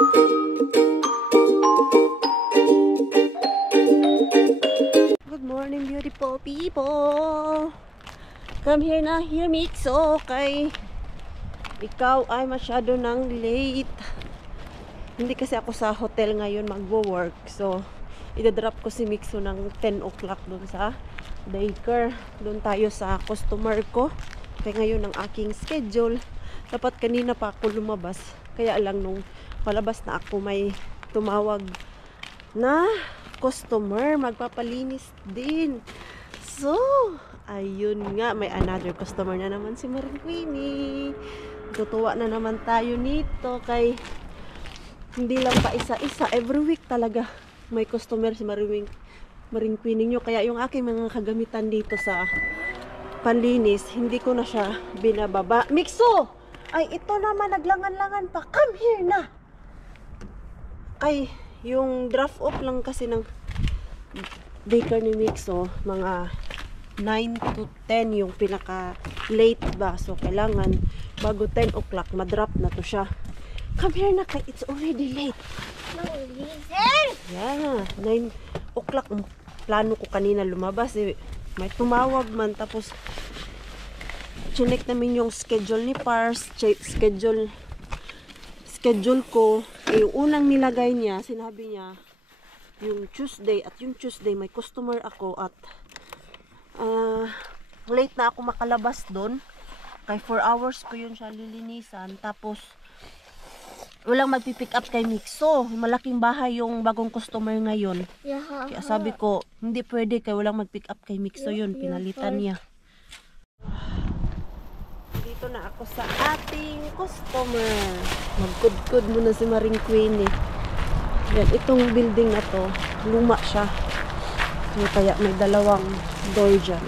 Good morning, beautiful people. Come here na, here Mixo. Kay ikaw ay masyado nang late. Hindi kasi ako sa hotel ngayon magwo-work. So, idadrop ko si Mixo ng 10 o'clock dun sa daycare. Doon tayo sa customer ko. Kaya ngayon ang aking schedule. Dapat kanina pa ako lumabas. Kaya lang nung palabas na ako may tumawag na customer. Magpapalinis din. So, ayun nga. May another customer na naman si Maring Queenie. Tutuwa na naman tayo nito. Kay hindi lang pa isa-isa. Every week talaga may customer si Maring Queenie nyo. Kaya yung aking mga kagamitan dito sa panlinis, hindi ko na siya binababa. Mixo! Ay, ito naman, naglangan-langan pa. Come here na! Kay, yung draft off lang kasi ng baker ni Mixo, mga 9 to 10 yung pinaka-late ba. So, kailangan, bago 10 o'clock, madrop na to siya. Come here na, kay, it's already late. No reason! Yeah, 9 o'clock. Plano ko kanina lumabas. May tumawag man, tapos chinek namin yung schedule ni Pars, schedule ko. Yung unang nilagay niya, sinabi niya yung Tuesday, at yung Tuesday may customer ako at late na ako makalabas doon. Kay 4 hours ko yun siya lilinisan, tapos walang magpipick up kay Mixo. Malaking bahay yung bagong customer ngayon. Kaya sabi ko, hindi pwede kay walang mag-pick up kay Mixo yun. Pinalitan niya. Dito na ako sa ating customer. Magkudkud muna si Maring Queenie. Yan, itong building na to, luma siya. So, kaya may dalawang door dyan.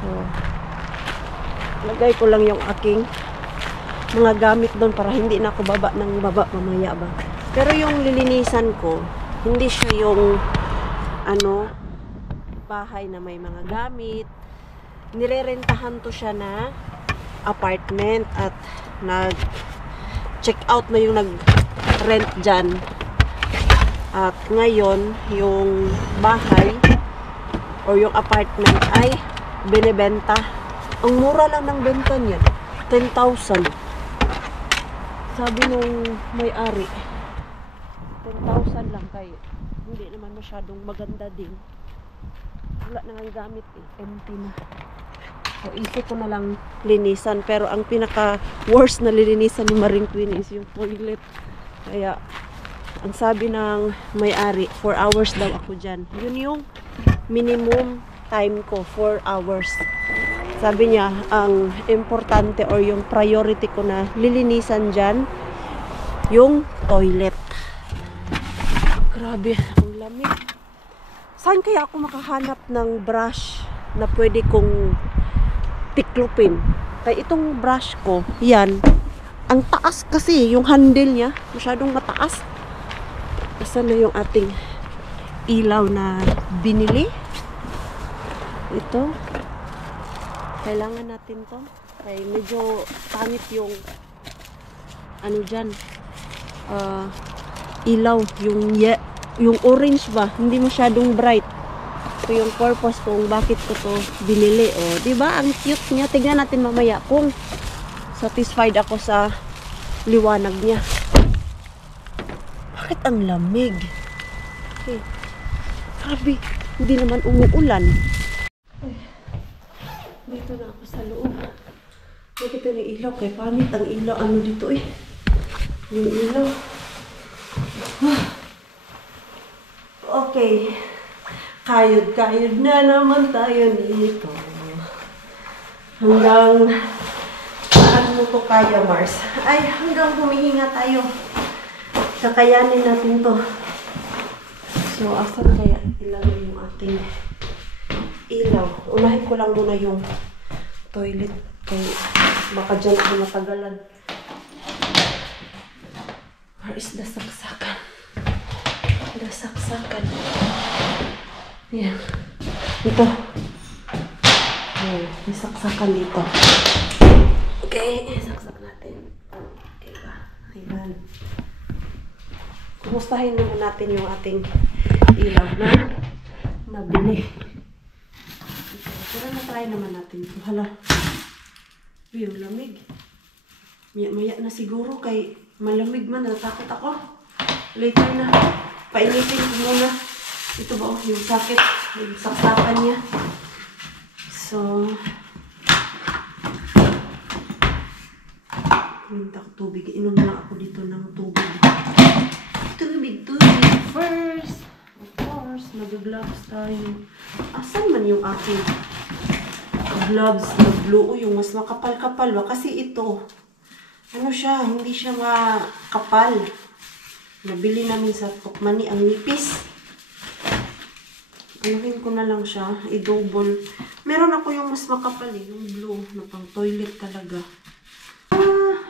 So, lagay ko lang yung aking mga gamit doon para hindi na ako baba ng baba mamaya ba. Pero yung lilinisan ko, hindi siya yung bahay na may mga gamit. Nirerentahan to siya na apartment at nag-check out na yung nag-rent dyan. At ngayon, yung bahay or yung apartment ay binibenta. Ang mura lang ng benta niyan, 10,000. Sabi nung may-ari, 10,000 lang kayo. Hindi naman masyadong maganda din. Wala na nga gamit eh. Empty na. So, isip ko na lang linisan. Pero ang pinaka-worst na lilinisan ni Maring Queenie is yung toilet. Kaya, ang sabi ng may-ari, 4 hours daw ako dyan. Yun yung minimum time ko, 4 hours. Sabi niya, ang importante or yung priority ko na lilinisan dyan, yung toilet. Grabe, ang lamig. Saan kaya ako makahanap ng brush na pwede kong tiklupin? Kaya itong brush ko, yan, ang taas kasi, yung handle niya, masyadong mataas. Asan na yung ating ilaw na binili? Ito. Kailangan natin to. Kaya medyo pangit yung dyan. Ilaw. Yung orange ba? Hindi masyadong bright. Ito yung purpose kung bakit ko to binili. O, diba? Ang cute niya. Tignan natin mamaya kung satisfied ako sa liwanag niya. Bakit ang lamig? Okay. Grabe. Hindi naman umuulan. Dito na ako sa loob. Nakita na ilaw. Kaya pangit ang ilaw. Ano dito eh? Yung ilaw. Okay. Kayod na naman tayo dito. Hanggang saan mo to kaya, Mars? Ay, hanggang humihinga tayo. Kakayanin natin to. So, asan kaya ilagay yung ating ilaw? Unahin ko lang muna yung toilet. Kaya baka dyan ako matagalan. Where is the saksakan? The saksakan. Yan. Dito. Yan. May saksakan dito. Okay. Saksak natin. Okay ba? Ayan. Kumustahin naman natin yung ating ilaw na nabili. Pero na-try naman natin. Hala. Uy, yung lamig. Maya na siguro kay malamig man. Natakot ako. Later na. Painitin ko muna. Ito ba yung sakit? Yung saksakan niya. So, minta ko tubig. Inom lang ako dito ng tubig. Tubig first. Of course, mag-gloves tayo. Asan man yung aking gloves na blue? Yung mas makapal-kapal ba? Kasi ito, ano siya, hindi siya makapal. Nabili namin sa Tukmani ang nipis. Anuhin ko na lang siya, i-double. Meron ako yung mas makapal yung blue na pang toilet talaga.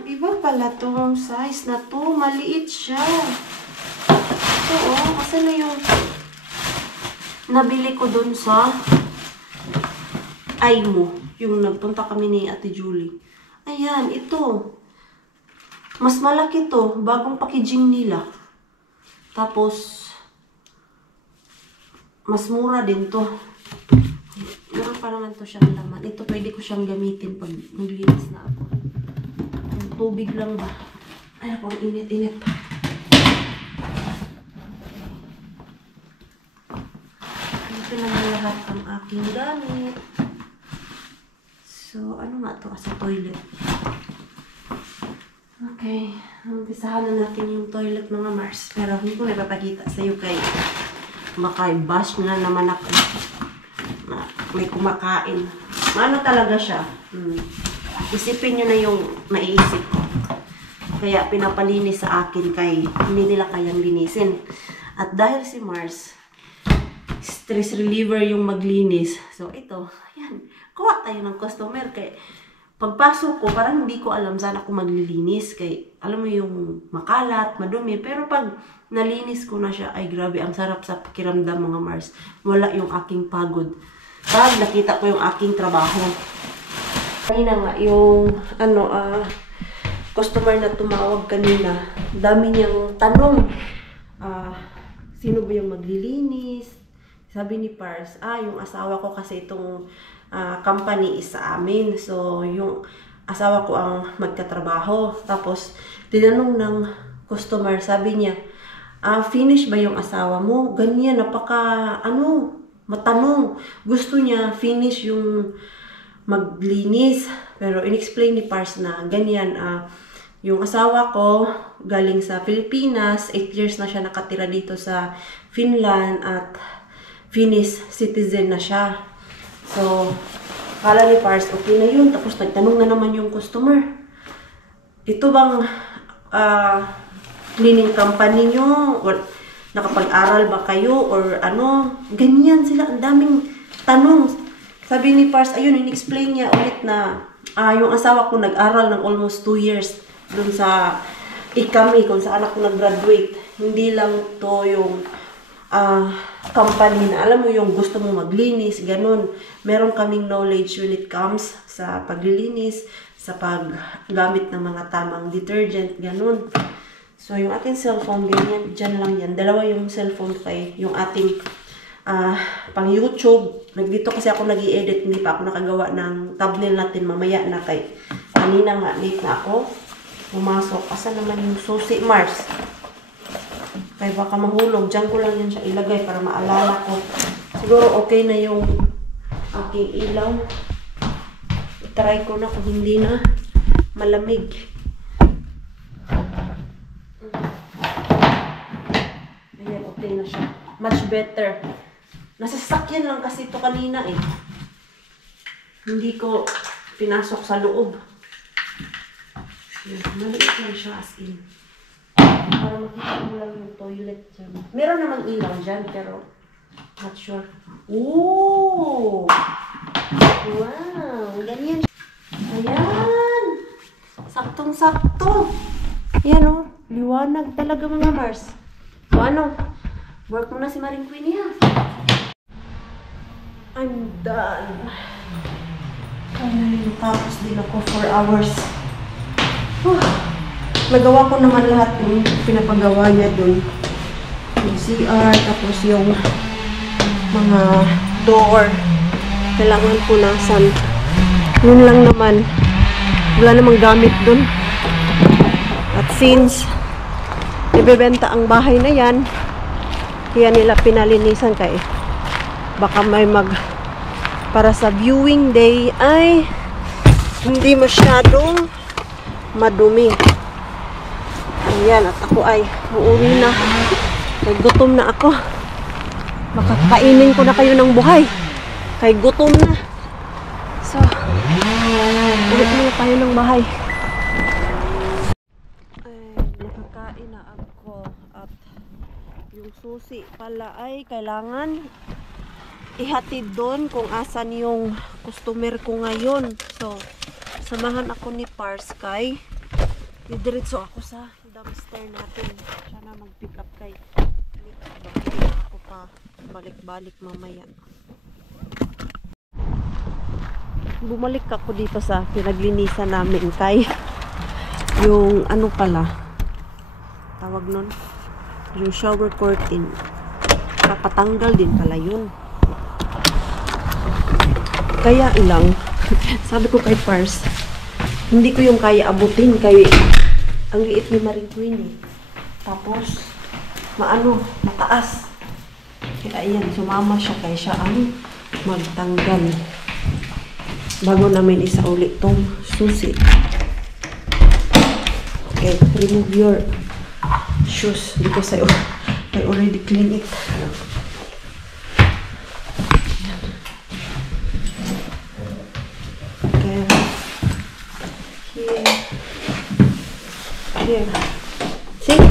Iba pala to size na to. Maliit siya. Ito kasi na yung nabili ko dun sa Aimo. Yung nagpunta kami ni Ate Julie. Ayan, ito. Mas malaki to. Bagong packaging nila. Tapos, mas mura din to. Meron pa naman to siyang laman. Ito pwede ko siyang gamitin pag naglinis na ako. Tubig lang ba? Ay, ako, init-init. Ito lang lahat ang aking gamit. So, ano nga ito? Sa toilet. Okay. Umpisahan na natin yung toilet mga Mars. Pero hindi ko napapakita sa'yo kay maka-bash na naman ako. Na may kumakain. Ano talaga siya? Isipin nyo na yung naiisip ko. Kaya pinapalinis sa akin kay hindi nila kayang linisin. At dahil si Mars, stress reliever yung maglinis. So ito, ayan. Kuha tayo ng customer. Kaya pagpasok ko, parang hindi ko alam saan ako maglilinis. Kaya alam mo yung makalat, madumi. Pero pag nalinis ko na siya, ay grabe, ang sarap sa pakiramdam mga Mars. Wala yung aking pagod. Pag nakita ko yung aking trabaho. Kanina nga, yung customer na tumawag kanina, dami niyang tanong. Sino ba yung maglilinis? Sabi ni Pars, yung asawa ko kasi itong company is sa amin. So, yung asawa ko ang magkatrabaho. Tapos, tinanong ng customer, sabi niya, finish ba yung asawa mo? Ganyan, matanong. Gusto niya finish yung maglinis. Pero in-explain ni Pars na ganyan, yung asawa ko galing sa Pilipinas, 8 years na siya nakatira dito sa Finland at Finnish citizen na siya. So, kala ni Pars, okay na yun. Tapos nagtanong na naman yung customer. Ito bang cleaning company nyo? Or nakapag-aral ba kayo? Or ano? Ganyan sila. Ang daming tanong. Sabi ni Pars, ayun, in-explain niya ulit na yung asawa ko nag-aral ng almost 2 years dun sa ICAMI, kung saan ako nag-graduate. Hindi lang to yung company na alam mo yung gusto mo maglinis, ganun. Meron kaming knowledge when it comes sa paglilinis, sa paggamit ng mga tamang detergent, ganun. So, yung ating cellphone, ganyan, dyan lang yan. Dalawa yung cellphone kay yung ating pang YouTube. Dito kasi ako nag-i-edit, hindi pa ako nakagawa ng thumbnail natin mamaya na kay kanina nga, late na ako. Pumasok. Asa naman yung susi, Mars? Kaya baka mahulog. Diyan ko lang yan siya ilagay para maalala ko. Siguro okay na yung aking ilaw. I-try ko na kung hindi na malamig. Ayan, okay na siya. Much better. Nasa sasakyan lang kasi ito kanina eh. Hindi ko pinasok sa loob. Ayan, maliit lang siya as in. Para makita mo lang yung toilet dyan. Meron namang ilaw dyan, pero not sure. Ooh! Wow! Ganyan siya. Ayan! Saktong-sakto! Ayan o. Liwanag talaga mga Mars. So ano? Work mo na si Maring Queenie ha. I'm done. Finally, tapos din ako 4 hours. Nagawa ko naman lahat yung pinapagawa niya dun. Yung CR, tapos yung mga door. Kailangan punasan. Yun lang naman. Wala namang gamit dun. At since ibebenta ang bahay na yan, kaya nila pinalinisan kay baka may para sa viewing day ay hindi masyadong madumi. Ayan, at ako ay uuwi na. Gutom na ako. Makakainin ko na kayo ng buhay. Kay gutom na. So, ulit na tayo ng bahay. Ay, nakakain na ako. At yung susi pala ay kailangan ihatid doon kung asan yung customer ko ngayon. So, samahan ako ni Pars kay didiretso ako sa dumpster natin. Sana mag-pick up kay Nick. Ako pa balik-balik mamaya. Bumalik ako dito sa pinaglinisan namin kay yung ano pala tawag nun, yung shower curtain, kapatanggal din pala yun. Kaya lang sabi ko kay Pars, hindi ko yung kaya abutin kay ang liit ni Maring Queenie, tapos mataas. Kaya ayan, sumama siya kay siya ang magtanggal bago namin isa ulit tong susi. Okay, remove your shoes because I already clean it. Okay, here. See?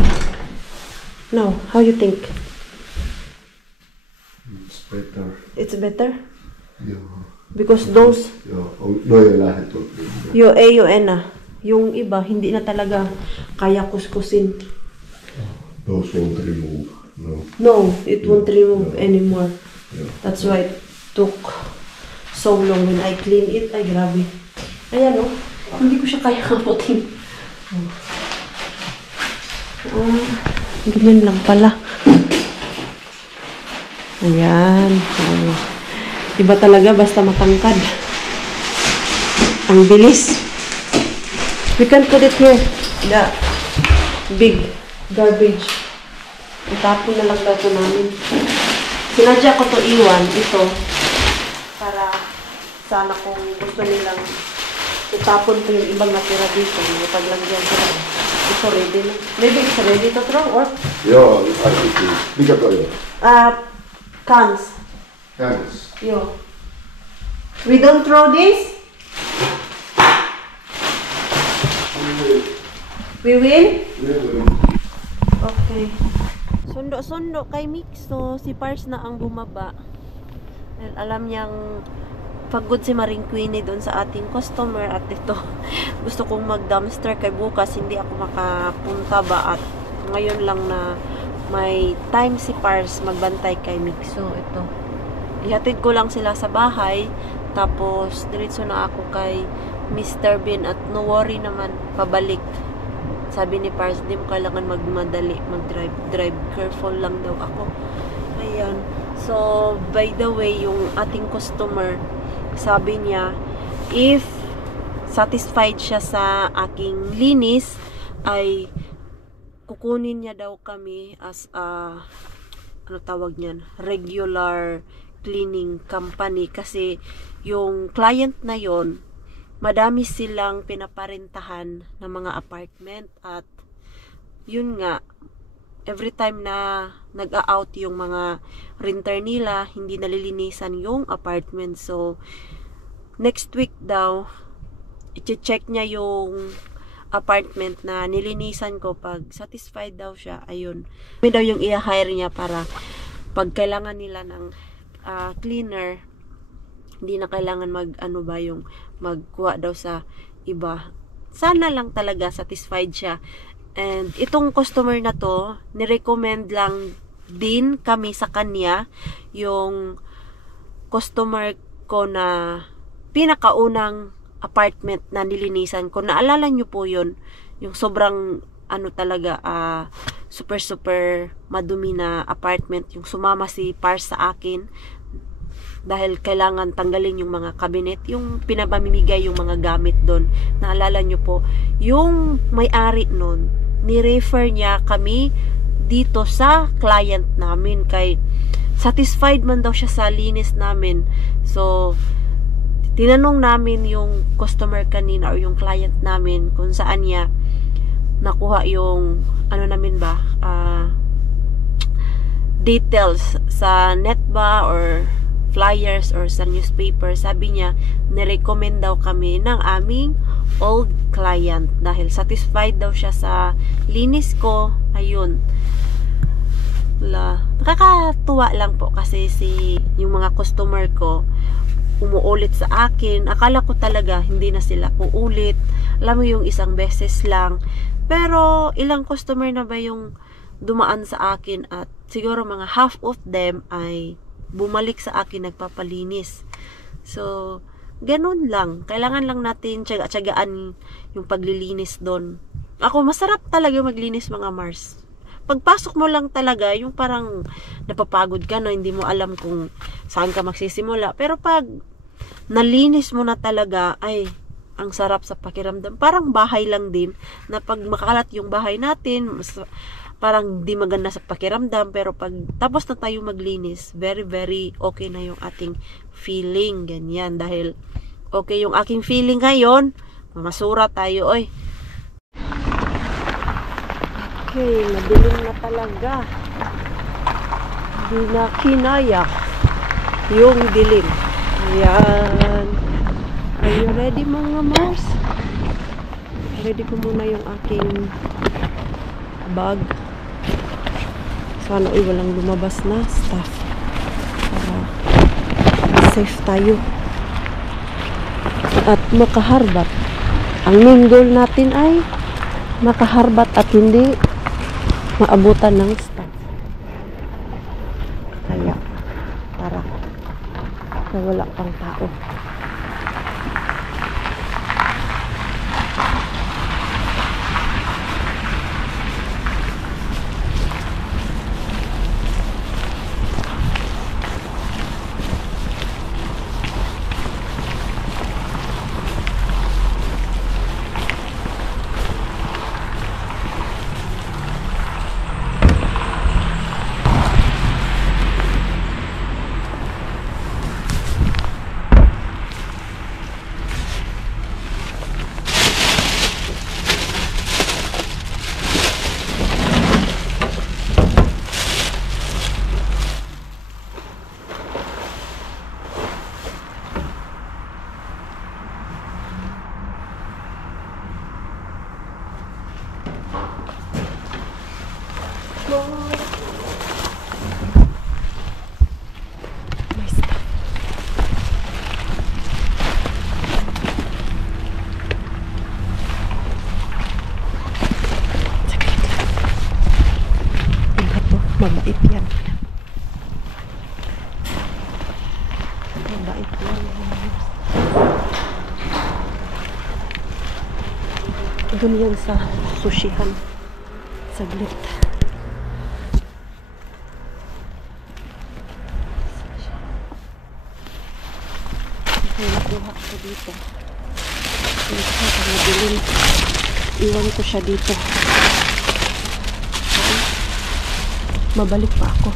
Now, how you think? It's better. It's better? Yeah. Because those Yeah. No, yung lahat to. yung na. Yung iba, hindi na talaga kaya kuskusin. Those won't remove. No. No, it won't remove anymore. Yeah. That's why it took so long when I clean it. Ay, grabe. Ayan, oh. Hindi ko siya kaya kaputin. Ganyan lang pala. Ayan. Oh. Iba talaga basta matangkad. Ang bilis. We can put it here. The big garbage. Itapon na lang daw ito namin. Sinadya ko to iwan. Ito. Para sana kung gusto nilang itapon ko yung ibang natira dito. Ipaglagyan ko lang. Ito ready na. Maybe it's ready to throw or? Yeah, I think it's bigger to you. Cans. Hands. Yo. We don't throw this? We will? Okay. Sundo-sundo kay Mixo. Si Pars na ang bumaba. Dahil alam niyang pagod si Maring Queenie doon sa ating customer. At ito, gusto kong mag-dumpster kay bukas. Hindi ako makapunta ba. At ngayon lang na may time si Pars magbantay kay Mixo. Ito. Ihatid ko lang sila sa bahay. Tapos, diretso na ako kay Mr. Bean. At no worry naman, pabalik. Sabi ni Pars, di mo kailangan magmadali, mag-drive. Careful lang daw ako. Ayan. So, by the way, yung ating customer, sabi niya, if satisfied siya sa aking linis, ay kukunin niya daw kami as a, ano tawag niyan, regular cleaning company. Kasi yung client na yon, madami silang pinaparentahan ng mga apartment at yun nga, every time na nag-a-out yung mga renter nila, hindi nalilinisan yung apartment. So, next week daw, i-check niya yung apartment na nilinisan ko. Pag satisfied daw siya, ayun. May daw yung i-hire niya para pag kailangan nila ng cleaner, hindi na kailangan magkuha daw sa iba. Sana lang talaga satisfied siya. And itong customer na to, nirecommend lang din kami sa kanya, yung customer ko na pinakaunang apartment na nilinisan ko. Naalala nyo po yun? Yung sobrang, talaga, super madumi na apartment, yung sumama si Pars sa akin dahil kailangan tanggalin yung mga cabinet, yung pinapamimigay yung mga gamit doon. Naalala nyo po, yung may-ari nun, ni-refer niya kami dito sa client namin kay satisfied man daw siya sa linis namin. So, tinanong namin yung customer kanina or yung client namin kung saan niya nakuha yung ano namin ba, details sa net ba or flyers or sa newspaper. Sabi niya, nirecommend daw kami ng aming old client dahil satisfied daw siya sa linis ko. Ayun. Nakakatuwa lang po kasi yung mga customer ko umuulit sa akin. Akala ko talaga hindi na sila uulit. Alam mo yung isang beses lang. Pero ilang customer na ba yung dumaan sa akin at siguro mga half of them ay bumalik sa akin nagpapalinis. So, ganun lang. Kailangan lang natin tiyaga-tiyagaan yung paglilinis doon. Ako, masarap talaga maglinis mga Mars. Pagpasok mo lang talaga, yung parang napapagod ka na, hindi mo alam kung saan ka magsisimula. Pero pag nalinis mo na talaga, ay, ang sarap sa pakiramdam. Parang bahay lang din, na pag makalat yung bahay natin, parang di maganda sa pakiramdam. Pero pag tapos na tayo maglinis, very okay na yung ating feeling. Ganyan, dahil okay yung aking feeling ngayon, mamasura tayo, oy. Okay, madilim na talaga. Hindi na kinaya yung dilim. Ayan. Are you ready mga Mars? Ready ko muna yung aking bag. Sana walang lumabas na stuff. Para safe tayo. At makaharbat. Ang main goal natin ay makaharbat at hindi maabutan ng staff. Kaya tara, na wala pang tao. Mabait yan. Mabait yan. Doon yan sa sushihan. Saglit. Okay, nakuha ko dito. Dito sa madilim. Iwan ko siya dito. Mabalik pa ako.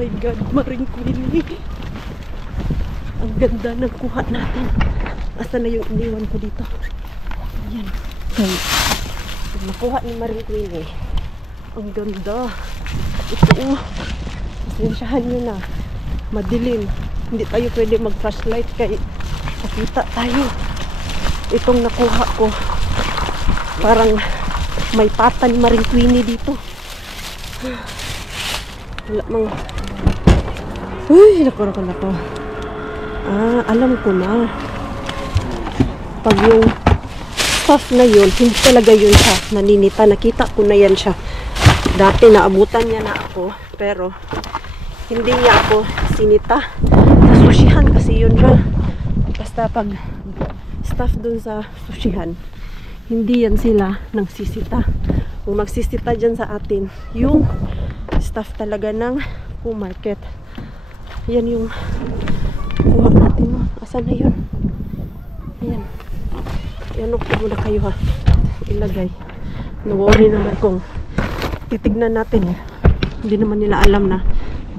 my God, Maring Queenie. Ang ganda ng kuha natin. Asa na yung iniwan ko dito? Ayan. Okay. Nakuha ni Maring Queenie. Ang ganda. Ito, pasensyahan nyo na. Madilim. Hindi tayo pwede mag-flashlight kay nakita tayo. Itong nakuha ko. Parang may pata ni Maring Queenie dito. Wala mga... Uy, nako. Alam ko na. Pag yung stuff na yun, hindi talaga yun siya naninita. Nakita ko na yan siya. Dati naabutan niya na ako, pero hindi niya ako sinita. Sa sushihan kasi yun siya. Basta pag stuff dun sa sushihan, hindi yan sila nang sisita. Kung magsisita dyan sa atin, yung stuff talaga ng market. Yan yung kuha natin. Asan na yun? Ayan. Yan ko muna kayo ha. Ilagay. No-worry naman kung titignan natin. Hindi naman nila alam na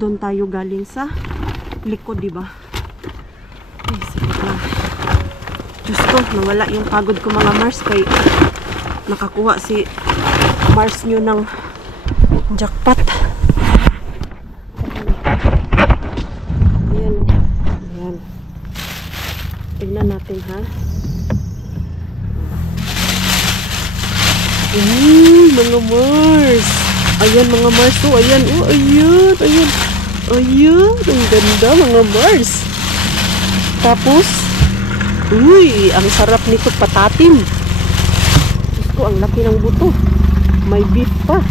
doon tayo galing sa likod, diba? Ay, sige lang. Diyos ko, nawala yung pagod ko mga Mars kay nakakuha si Mars nyo ng jackpot. Ayan. Ayan. Tignan natin ha. Mga Mars. Ayan mga Mars. Oh, ayan. Oh, ayan. Ayan. Ayan. Ang ganda mga Mars. Tapos, uy, ang sarap nito patatim. Gusto ko, ang laki ng buto. May beef pa.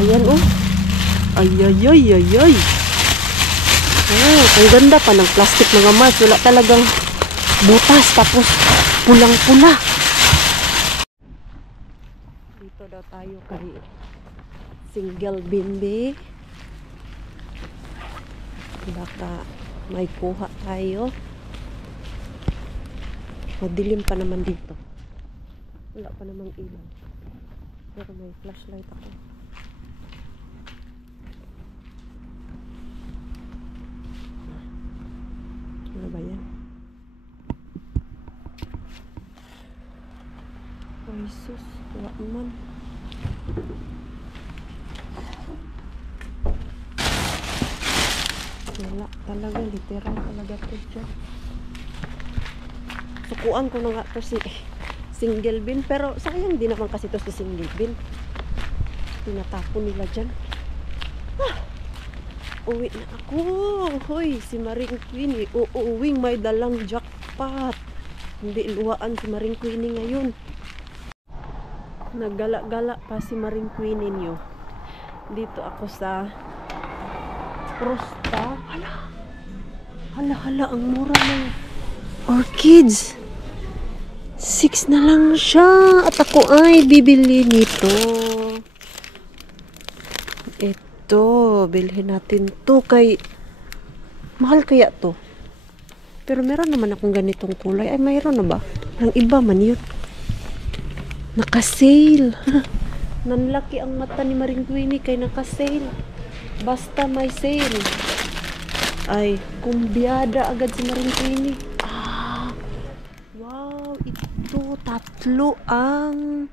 Ayan oh. Ay. Oh, ang ganda pa ng plastic mga Mars. Wala talagang butas. Tapos, pulang-pula. Dito daw tayo kay Single Bimbi. Baka may kuha tayo. Madilim pa naman dito. Wala pa namang ilaw. Pero may flashlight ako. Ano ba yan? Ay sus, wala naman. Wala talaga, literal talaga to dyan. Sukuan ko na nga to si Single Bin, pero sayang din naman kasi to si Single Bin. Tinatapon nila dyan. Uwi na ako. Hoy, si Maring Queenie. Uuwing may dalang jackpot. Hindi luwaan si Maring Queenie ngayon. Naggala-gala pa si Maring Queenie nyo. Dito ako sa Prosta. Hala, ang mura ng orchids. 6 na lang siya. At ako ay bibili nito. Ito, bilhin natin to kay mahal kaya to. Pero meron naman akong ganitong kulay. Ay, mayroon na ba? Ang iba man yun. Naka-sale. Nanlaki ang mata ni Maring Queenie kay naka-sale. Basta may sale. Ay, kumbyada agad si Maring Queenie. Wow, ito, 3 ang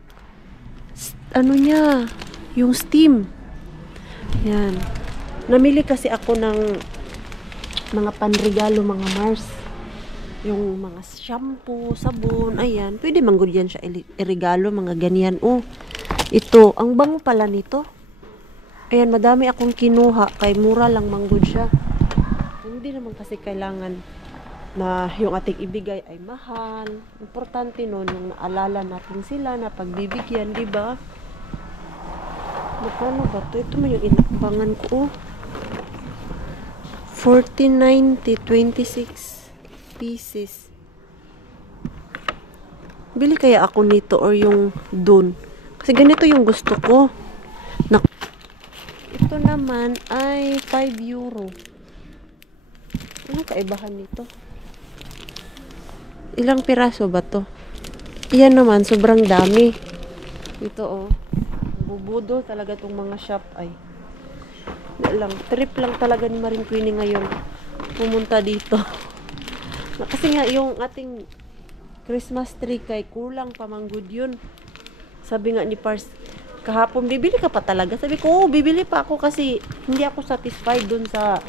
ano niya, yung steam. Yan. Namili kasi ako ng mga panregalo mga Mars. Yung mga shampoo, sabon, ayan. Pwede manggod yan siya iregalo, mga ganyan. Oh, ito, ang bango pala nito. Ayan, madami akong kinuha. Kay mura lang manggod siya. Hindi naman kasi kailangan na yung ating ibigay ay mahal. Importante nun, yung naalala natin sila na pagbibigyan, di ba? Magkano ba ito? Ito man yung inakbangan ko. 14.90, 26 pieces. Bili kaya ako nito or yung dun. Kasi ganito yung gusto ko. Ito naman ay 5 euro. Ano kaibahan nito? Ilang piraso ba to? Iyan naman, sobrang dami. Ito oh. Bubudol talaga tong mga shop ay. lang, trip lang talaga ni Maring Queenie ngayon pumunta dito. Kasi nga yung ating Christmas tree kay kulang pa manggod yun. Sabi nga ni Pars, kahapon, bibili ka pa talaga? Sabi ko, oo, bibili pa ako kasi hindi ako satisfied dun sa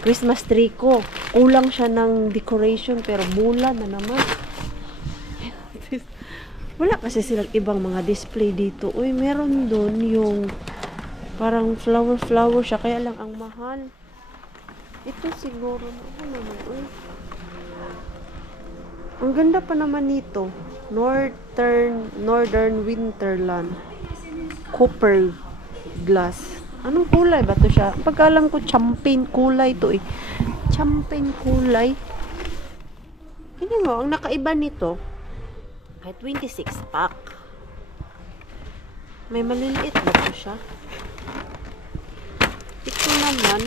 Christmas tree ko. Kulang siya ng decoration pero mula na naman. Wala kasi silang ibang mga display dito. Uy, meron dun yung parang flower siya, kaya lang ang mahal. Ito siguro, ano naman, uy. Ang ganda pa naman nito. Northern Winterland. Copper glass. Anong kulay ba to siya? Pagkalam ko, champagne kulay to eh. Champagne kulay. Hindi mo, ang nakaiba nito, ay 26 pack. May maliliit ba to siya? Ito naman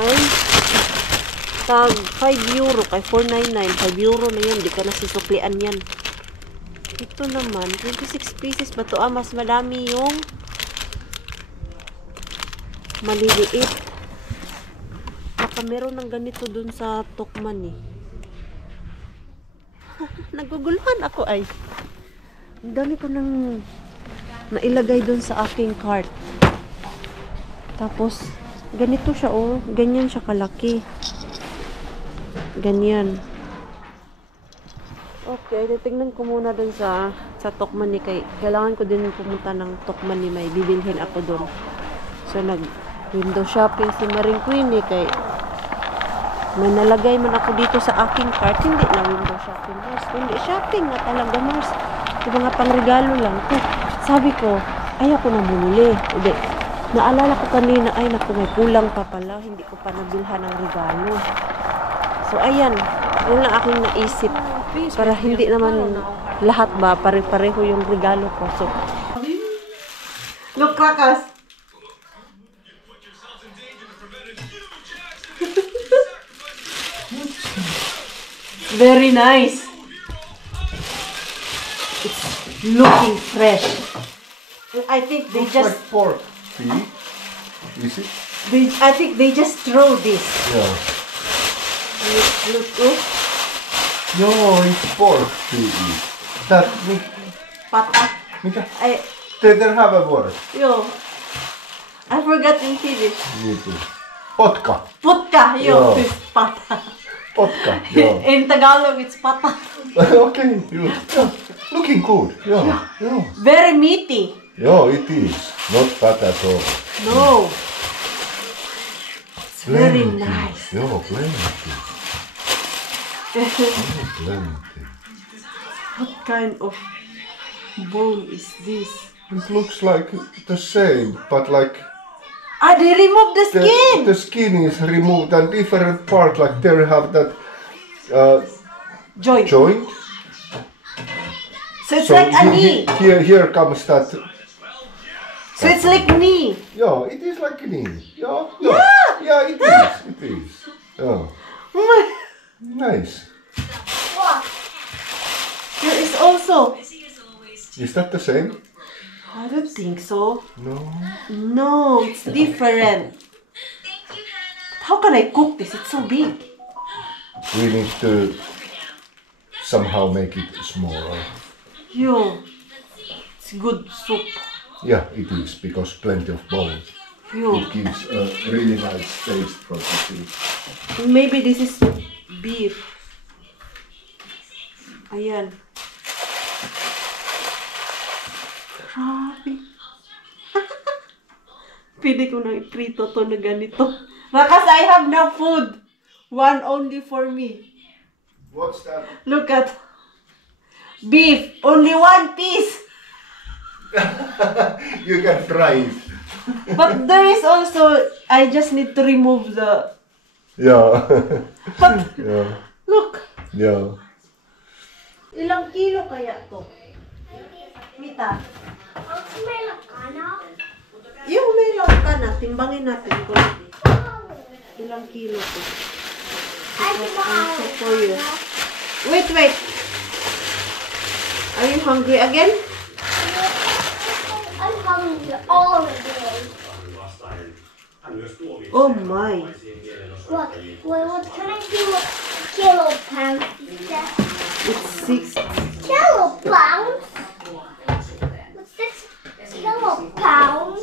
ay tag 5 euro kay 499. 5 euro na yun, di ka nasisuklian yan. Ito naman 26 pieces ba to? Mas madami yung maliliit. Baka meron ng ganito dun sa Tokman eh. Naguguluhan ako ay. Ang dami ko nang nailagay dun sa aking cart. Tapos ganito siya oh, ganyan siya kalaki. Ganyan. Okay, titingnan ko muna dun sa Tokman ni kay. Kailangan ko din pumunta ng Tokman ni, may bibilhin ako dun. So nag window shopping si Maring Queenie kay may nalagay man ako dito sa aking cart. Hindi na window shopping, Mars. Hindi shopping na talaga, Mars. Yung mga pangregalo lang. Sabi ko, ay ako na bumili. Hindi. Naalala ko kanina, ay naku, may kulang pa pala. Hindi ko pa nabilhan ng regalo. So, ayan. Yun lang aking naisip. Para hindi naman lahat ba, pare-pareho yung regalo ko. So, look, Krakas! Very nice. It's looking fresh. I think they Looks just like pork. See? Is it? I think they just throw this. Yeah. Look, oh. No, it's pork. See? That Pata. Mika. I They have a word. yo. I forgot in Finnish. Me too. Potka. Putka, yo. Yo. It's pata. Potka. Yeah. In Tagalog, it's pata. Okay. Yeah. Looking good. Yeah. Yeah. Very meaty. Yeah, it is. Not fat at all. No. It's very Plenty. nice. Yeah, plenty. Plenty. What kind of bone is this? It looks like the same, but like Ah, they removed the skin. the skin is removed and different part, like there have that Joint. joint. So it's like a knee. Here comes that. So it's like knee. Yeah, it is like a knee. Yeah, Yeah. it is. It is. Yeah, Oh my. nice. What? There is also. Is that the same? I don't think so. No. No, it's different. How can I cook this? It's so big. We need to somehow make it smaller. Yo. It's good soup. Yeah, it is because plenty of bones. Yo. It gives a really nice taste for the food. Maybe this is beef. Ayan. Grabe. Pwede ko nang iprito to na ganito. Rakas, I have no food. One only for me. What's that? Look at. Beef. Only one piece. You can try it. But there is also, I just need to remove the. Yeah. But, Yeah. look. Yeah. Ilang kilo kaya to? Mita. Ang smell ka na? Yung may log ka na, timbangin natin kung ilang kilo to. Ay, Also for you. Wait. Are you hungry again? I'm hungry all day. Oh my. What? What can I do with kilopounds? It's 6. Kilopounds? What's this? Kilopounds?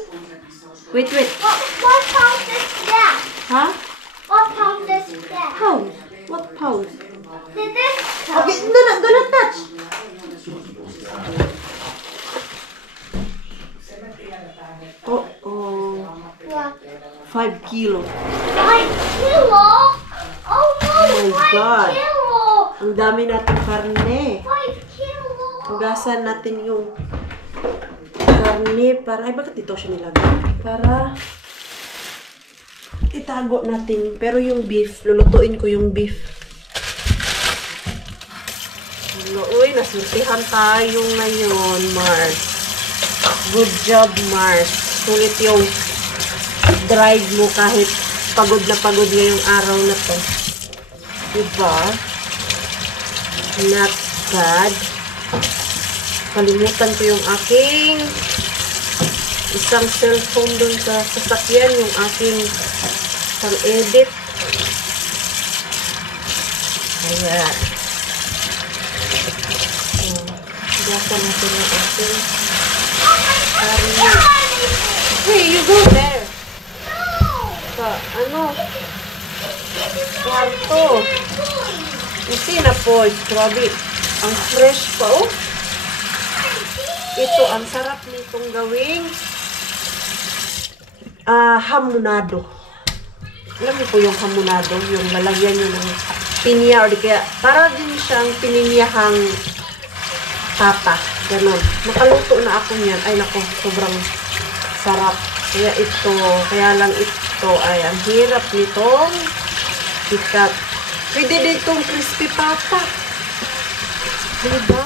Wait. What pound is that? Huh? What pound is that? Pounds? What pounds? Did this count? Okay, do not touch. Oh, What? 5 kilo. 5 kilo? Oh no, Oh my 5 God. kilo! Ang dami natin karne. 5 kilo! Hugasan natin yung karne para, ay bakit dito siya nilagay? Para itago natin. Pero yung beef, lulutuin ko yung beef. Uy, nasultihan tayo ngayon, Mars. Good job, Mars. Sulit yung drive mo kahit pagod na pagod ngayong araw na to. Diba? Not bad. Kalimutan ko yung aking isang cellphone dun sa sasakyan, yung aking pang-edit. Ayan. Higasan natin yung ating karne. Hey, you go there. Sa, kwarto. Kasi na po, grabe. Ang fresh pa, oh. Ito, ang sarap nitong gawing hamonado. Alam niyo po yung hamonado, yung lalagyan nyo ng pinya or di kaya, para din siyang pininyahang tata. Ganon. Nakaluto na ako niyan. Ay, nako, sobrang sarap. Kaya lang ito, ay, ang hirap nitong ikat. Pwede din itong crispy pata. Diba?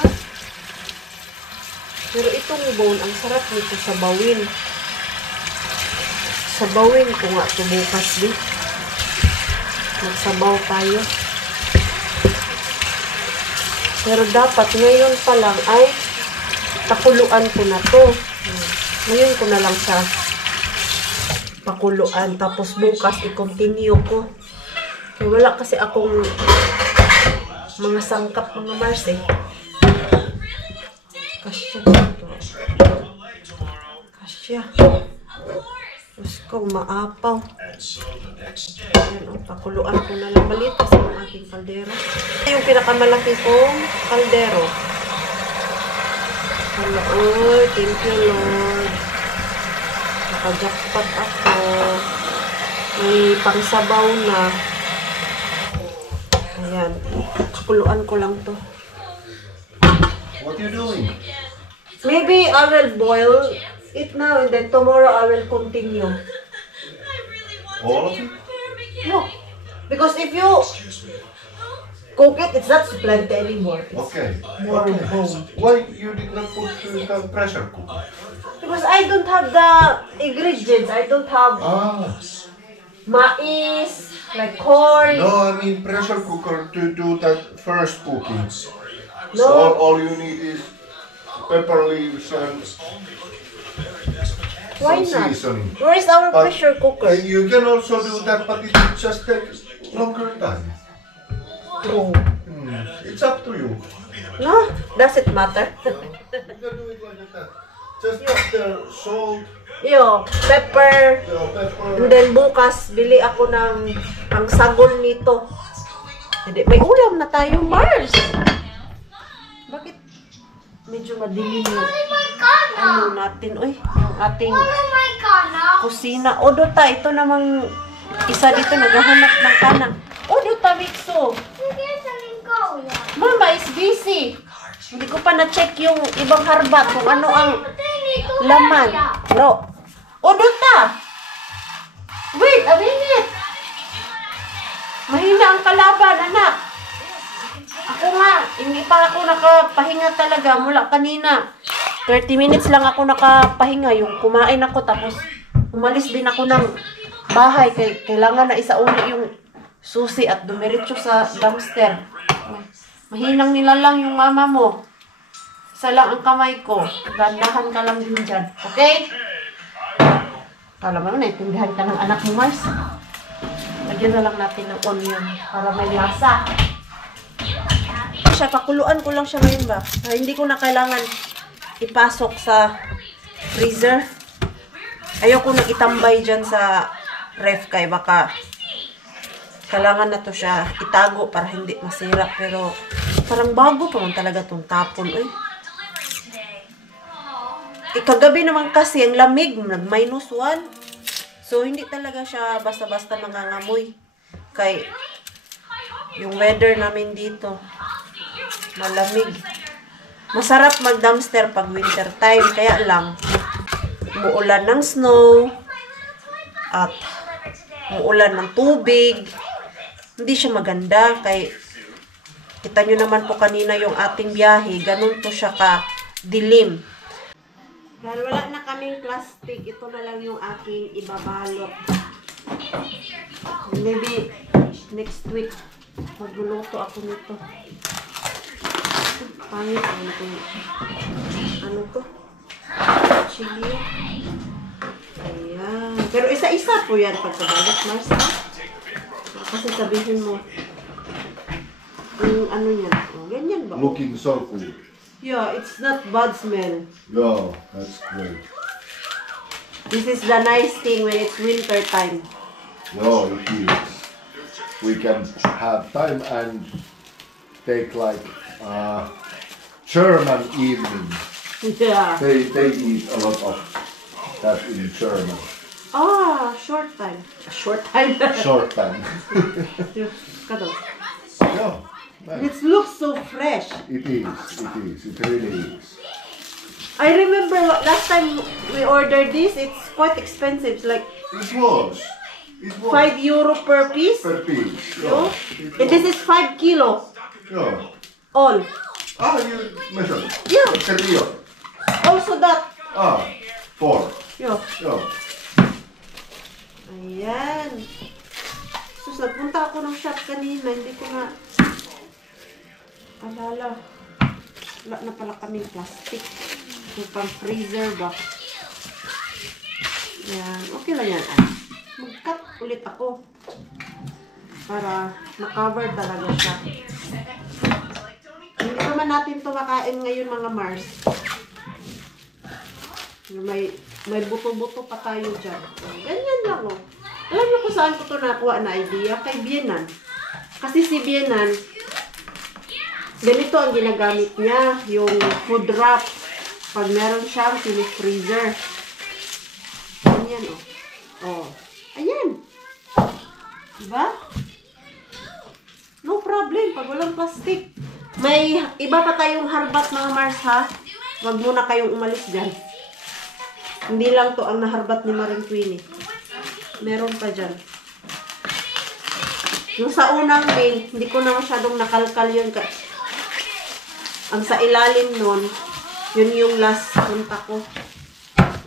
Pero itong bone, ang sarap nito sabawin. Sabawin ko nga ito bukas din. Magsabaw tayo. Pero dapat ngayon pa lang ay pakuluan ko na to. Ngayon ko na lang siya pakuluan. Tapos bukas i-continue ko. Kaya wala kasi akong mga sangkap mga Mars eh. Kasya dito. Kasya. Tapos ko maapaw. Ayan o, pakuluan ko na lang malita sa aking kaldero. Yung pinakamalaki kong kaldero. Uy, thank you Lord. Nakajakpat ako. May pangsabaw na. Ayan. Pakuluan ko lang to. What are you doing? Maybe I will boil it now and then tomorrow I will continue. All of it? No. Because if you cook it, it's not plenty anymore. It's Okay. more Okay. bone. Why you did not put the pressure cooker? Because I don't have the ingredients. I don't have mais, like corn. No, I mean pressure cooker to do that first cooking. No. All you need is pepper leaves and Why some not? seasoning. Where is our But pressure cooker? You can also do that, but it will just take longer time. Oh. It's up to you. No? Does it matter? You can do it like that. Just put the salt, Yo, pepper. the pepper. And then bukas, bili ako ng ang sagol nito. Hindi, may ulam na tayo, Mars. Bakit medyo madilim yung ano natin? Uy, yung ating kusina. O, Dota, ito namang isa dito naghahanap ng kanang. O, Dota, Mixo. Mama is busy. Hindi ko pa na-check yung ibang harbat kung ano ang laman. No. O, Dota. Wait a minute. Mahina ang kalaban, anak. Ako nga, hindi pa ako nakapahinga talaga mula kanina. 30 minutes lang ako nakapahinga. Yung kumain ako tapos umalis din ako ng bahay. Kailangan na isauli yung susi at dumiretso sa dumpster. Mahinang nilalang yung mama mo. Isa lang ang kamay ko. Gandahan ka lang din dyan. Okay? Alam mo, naintindihan ka ng anak mo, Mars. Lagyan na lang natin ng onion para may lasa. Siya, pakuluan ko lang siya ngayon ba? Hindi ko na kailangan ipasok sa freezer. Ayoko nang itambay dyan sa ref kay baka kailangan na to siya itago para hindi masira. Pero parang bago pa man talaga tong tapon. Ay. Kagabi naman kasi ang lamig, nag-1. So, hindi talaga siya basta-basta mangangamoy. Kay, yung weather namin dito, malamig. Masarap mag-dumpster pag winter time. Kaya lang, umuulan ng snow, at umuulan ng tubig. Hindi siya maganda. Kay, kita nyo naman po kanina yung ating biyahe. Ganun po siya ka-dilim. Dahil wala na kaming plastic, ito na lang yung aking ibabalot. Maybe next week, magluluto ako nito. Pangit ano to? Chili. Ayan. Pero isa-isa po yan pagkabalot, Mars, ha? Kasi sabihin mo, yung ano yan, oh, ganyan ba? Looking so good. Yeah, it's not bad smell. Yeah, that's great. This is the nice thing when it's winter time. No, it is. We can have time and take like German evening. Yeah. They eat a lot of that in German. Ah, short time. A short time. Short time. Kato. Yeah, nice. It looks so fresh. It is. It really is. I remember last time we ordered this, it's quite expensive. It's like It was. 5 euro per piece. Per piece. No? Yeah. And this is 5 kilo. Yeah. All. Ah, you measured. Yeah. Per kilo. Also that. Ah, 4. Yeah. Yeah. Ayan. Sus, nagpunta ako ng shop kanina. Hindi ko na alala. Wala na pala kaming plastic. Yung pang freezer ba? Yan. Okay lang yan. Mag-cut ulit ako. Para makover talaga siya. Hindi naman natin ito makain ngayon mga Mars. May buto-buto pa tayo dyan. Ganyan lang oh. Alam niyo kung saan ko ito nakuha na idea? Kay Bienan. Kasi si Bienan, ganito ang ginagamit niya. Yung food wrap. Pag meron siyang freezer. Ganyan oh. Oh. Ayan. Diba? No problem. Pag walang plastic. May iba pa tayong harbat mga Mars ha. Wag muna kayong umalis dyan. Hindi lang to ang naharbat ni Maring Queenie. Meron pa dyan. Yung sa unang bin, hindi ko na masyadong nakalkal yun. Ang sa ilalim nun, yun yung last punta ko.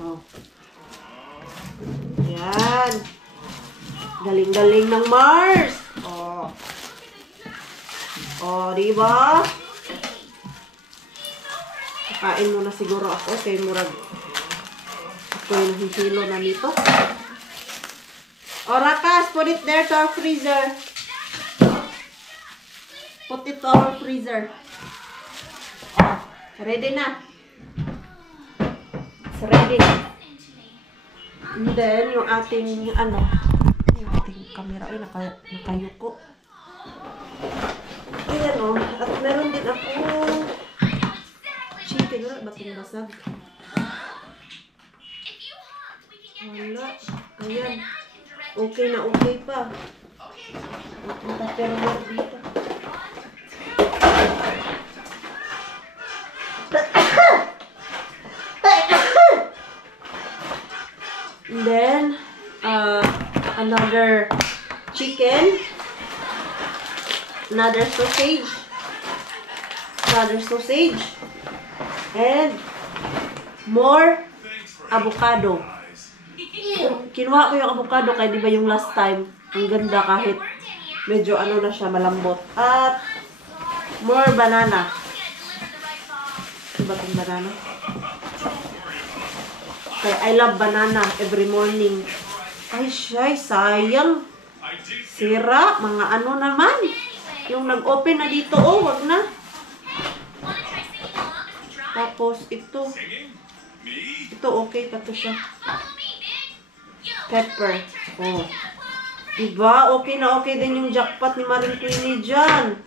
Oh. Yan. Galing-galing ng Mars. Oh. Oh, diba? Kakain muna siguro ako. Kay murag ako yung hihilo na nito. Oh, Rakas, put it there to our freezer. Put it to our freezer. Oh, ready na. It's ready. And then, yung ating, ano, yung ating camera, ay, nakayuko. Ayan o. At meron din ako chicken. Wala ba itong basag? Wala. Ayan. Okay na okay pa. Ang taperwar dito. And then, another chicken. Another sausage. And more avocado. Kinuha ko yung avocado kaya di ba yung last time, ang ganda kahit medyo ano na siya, malambot. At more banana. Diba itong banana? Kaya I love banana every morning. Ay, shay, sayang. Sira, mga ano naman. Yung nag-open na dito, oh, wag na. Tapos, ito. Ito, okay pa to siya. Pepper. Oh. Diba? Okay na okay din yung jackpot ni Maring Queenie dyan.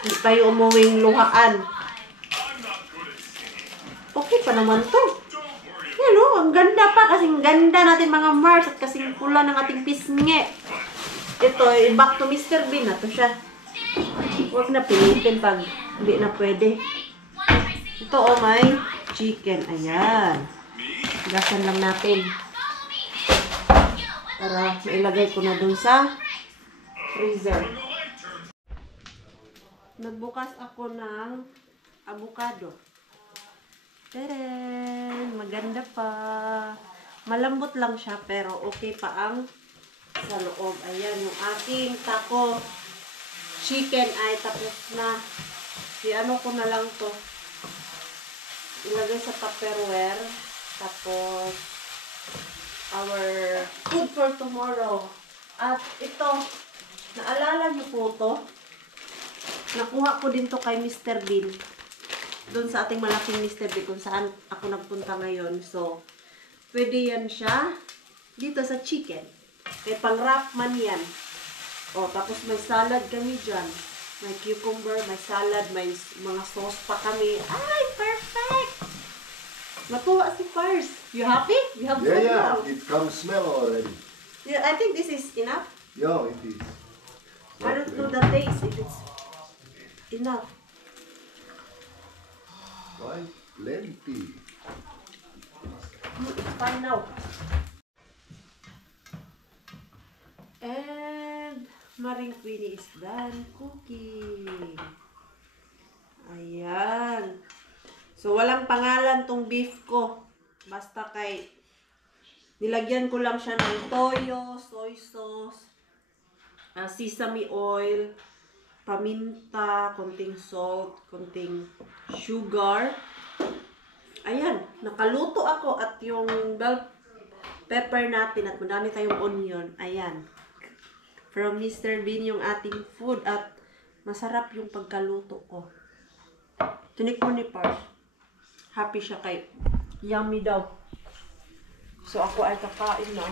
Hindi tayo umuwing luhaan. Okay pa naman to. Yan o, ang ganda pa. Kasing ganda natin mga Mars at kasing pula ng ating pisngi. Ito, back to Mr. Bean na to siya. Huwag na pilitin pag hindi na pwede. Ito o, may chicken. Ayan. Gasan lang natin. Para mailagay ko na dun sa freezer. Nagbukas ako ng avocado. Tadaan! Maganda pa. Malambot lang siya pero okay pa ang sa loob. Ayan, yung ating taco chicken ay tapos na. I-ano ko na lang to. Ilagay sa Tupperware. Tapos our food for tomorrow. At ito, naalala niyo po to? Nakuha ko din to kay Mr. Bean. Doon sa ating malaking Mr. Bean kung saan ako nagpunta ngayon. So, pwede yan siya dito sa chicken. May pang-wrap man yan. O, tapos may salad kami dyan. May cucumber, may salad, may mga sauce pa kami. Ay, perfect! Natuwa si Pars. You happy? You have food now? It comes smell already. Yeah, I think this is enough. Yeah, it is. I don't know the taste if it's enough. Why? Plenty. It's fine now. And Maring Queenie is done cooking. Ayan. So, walang pangalan tong beef ko. Basta kay nilagyan ko lang siya ng toyo, soy sauce, sesame oil, paminta, konting salt, konting sugar. Ayan, nakaluto ako at yung bell pepper natin at madami tayong onion. Ayan. From Mr. Bean yung ating food at masarap yung pagkaluto ko. Tinik mo ni Pars. Happy siya kay yummy daw. So ako ay kakain na.